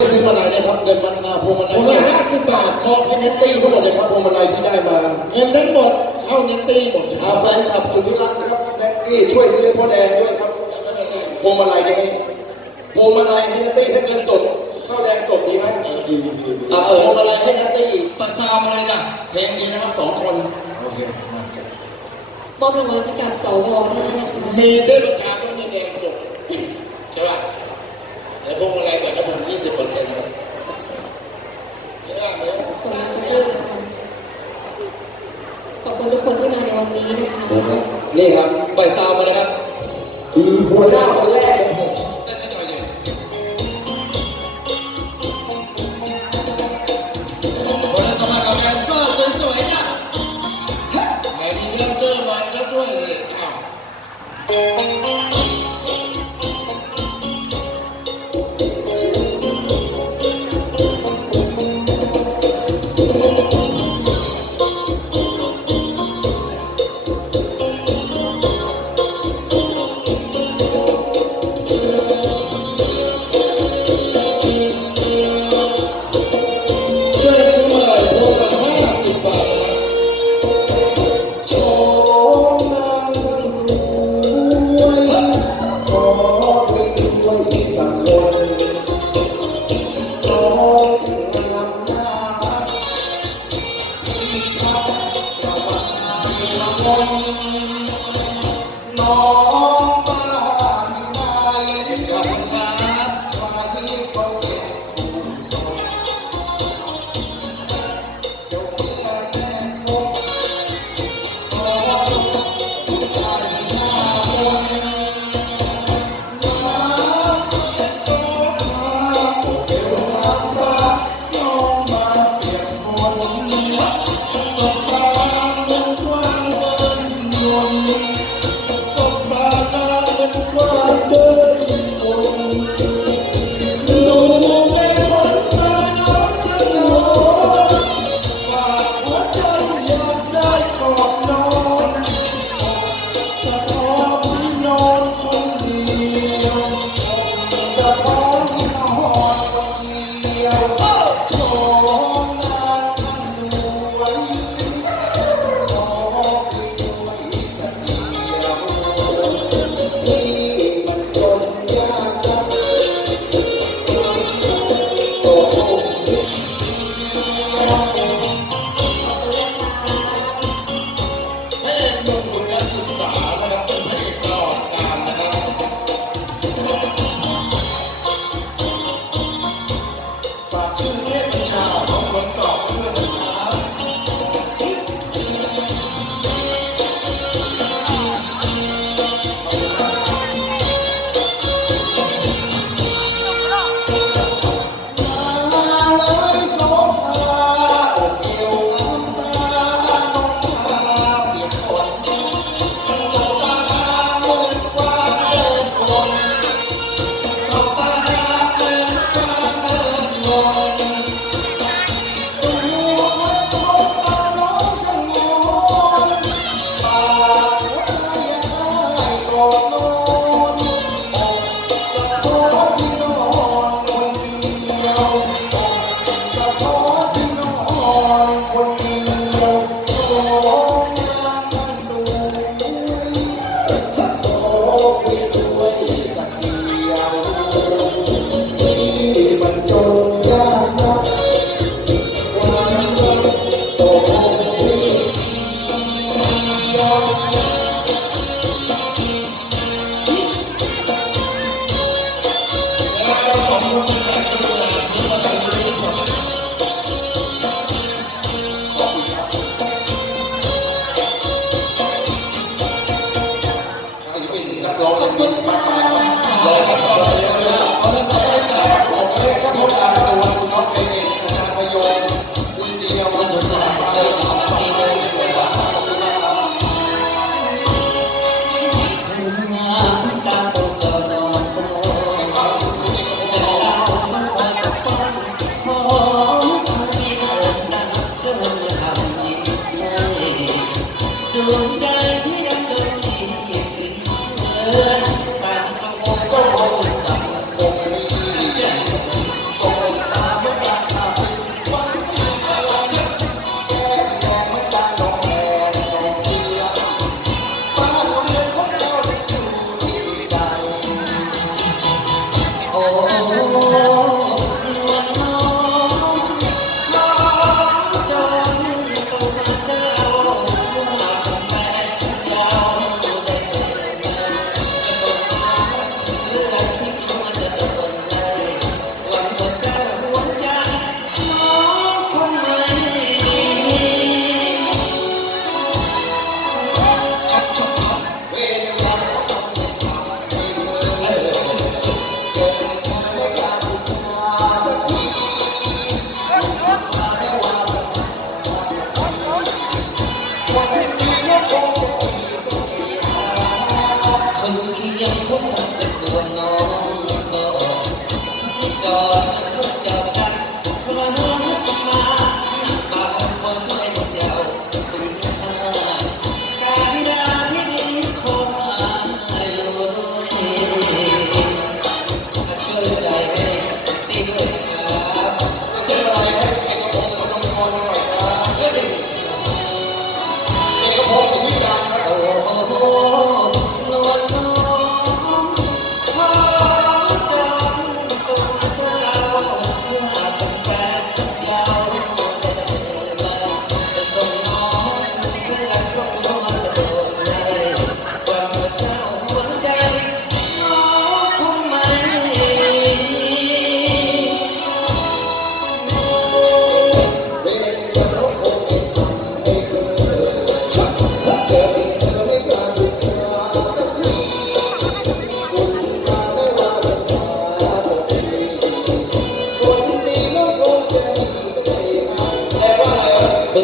ซื้อมาลัยนะครับเงินมันมาพวงมาลัยพวงละ50บาทมอบให้เนตตี้ทั้งหมดเลยครับพวงมาลัยที่ได้มาเงินทั้งหมดเข้าเนตตี้หมดเลยอาแฟนคลับสุดที่รักนะครับเนตตี้ช่วยซื้อให้พ่อแดงด้วยครับพวงมาลัยนี้พวงมาลัยให้เนตตี้ให้เงินสดข้าวแดงสดดีไหมดีดีดีอะเปิดพวงมาลัยให้เนตตี้ปัสสาวมาเลยจ้ะเพลงดีนะครับสองคนโอเคมอบรางวัลให้กับสวด้วยนะคะ มีเทพกาต้องมีแดงสดใช่ป่ะแต่พวกอะไรแบบกระผมยี่สิบเปอร์เซ็นต์ครับเยอะไหม ขอบคุณสักครู่นะจ๊ะขอบคุณทุกคนที่มาในวันนี้นะคะ นี่ครับปล่อยซาวมาเลยครับ ไม่ หล่นใจ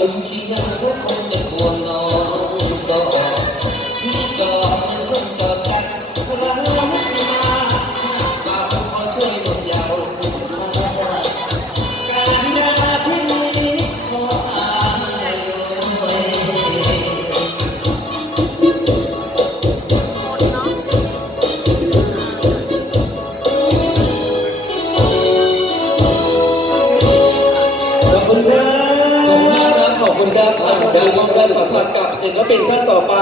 คนขี้ยังเขาคงจะควรน้องดอที่จอดมันคงจอดกันแล้วมาฝากขอช่วยลงยาวคุ้มาการงานพี่นี้ขออายด้วยขอบคุณครับ คุณครับเดี๋ยวเราได้สัมผัสกับศิลปินท่านต่อไป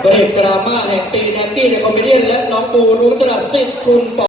เบรกดราม่าแห่งปีแนตตี้ในคอมเมดี้และน้องปูรุ้งจรัสสิทธิ์คุณปอ